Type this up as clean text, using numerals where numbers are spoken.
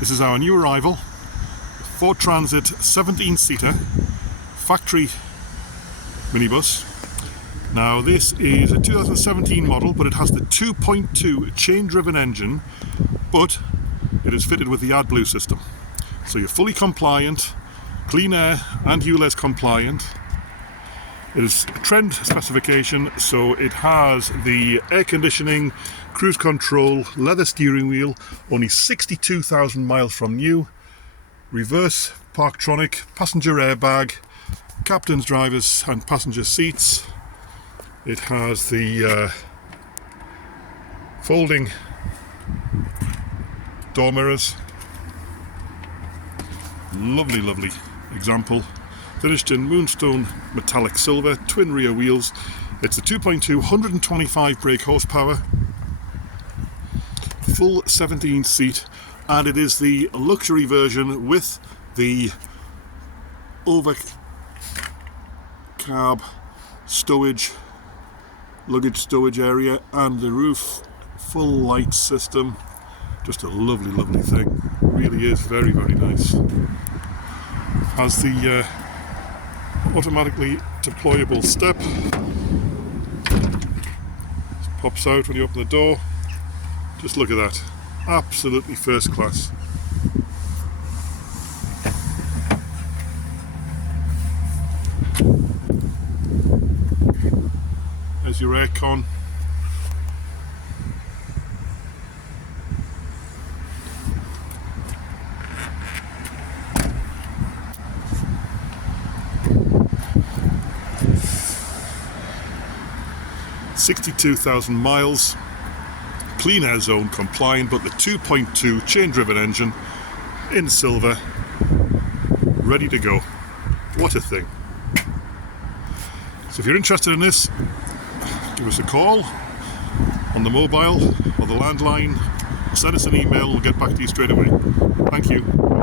This is our new arrival, Ford Transit 17-seater factory minibus. Now this is a 2017 model, but it has the 2.2 chain-driven engine, but it is fitted with the AdBlue system. So you're fully compliant, clean air and ULEZ compliant. It is a trend specification, so it has the air conditioning, cruise control, leather steering wheel, only 62,000 miles from new, reverse Parktronic, passenger airbag, captain's, drivers and passenger seats. It has the folding door mirrors. Lovely, lovely example. Finished in Moonstone metallic silver, twin rear wheels. It's a 2.2, 125 brake horsepower, full 17 seat, and it is the luxury version with the over cab stowage, luggage stowage area, and the roof full light system. Just a lovely, lovely thing. Really is very, very nice. Has the automatically deployable step. Just pops out when you open the door. Just look at that. Absolutely first class. There's your AIRCON. $62,000 miles, clean air zone compliant, but the 2.2 chain-driven engine in silver, ready to go. What a thing. So if you're interested in this, give us a call on the mobile or the landline, send us an email, we'll get back to you straight away. Thank you.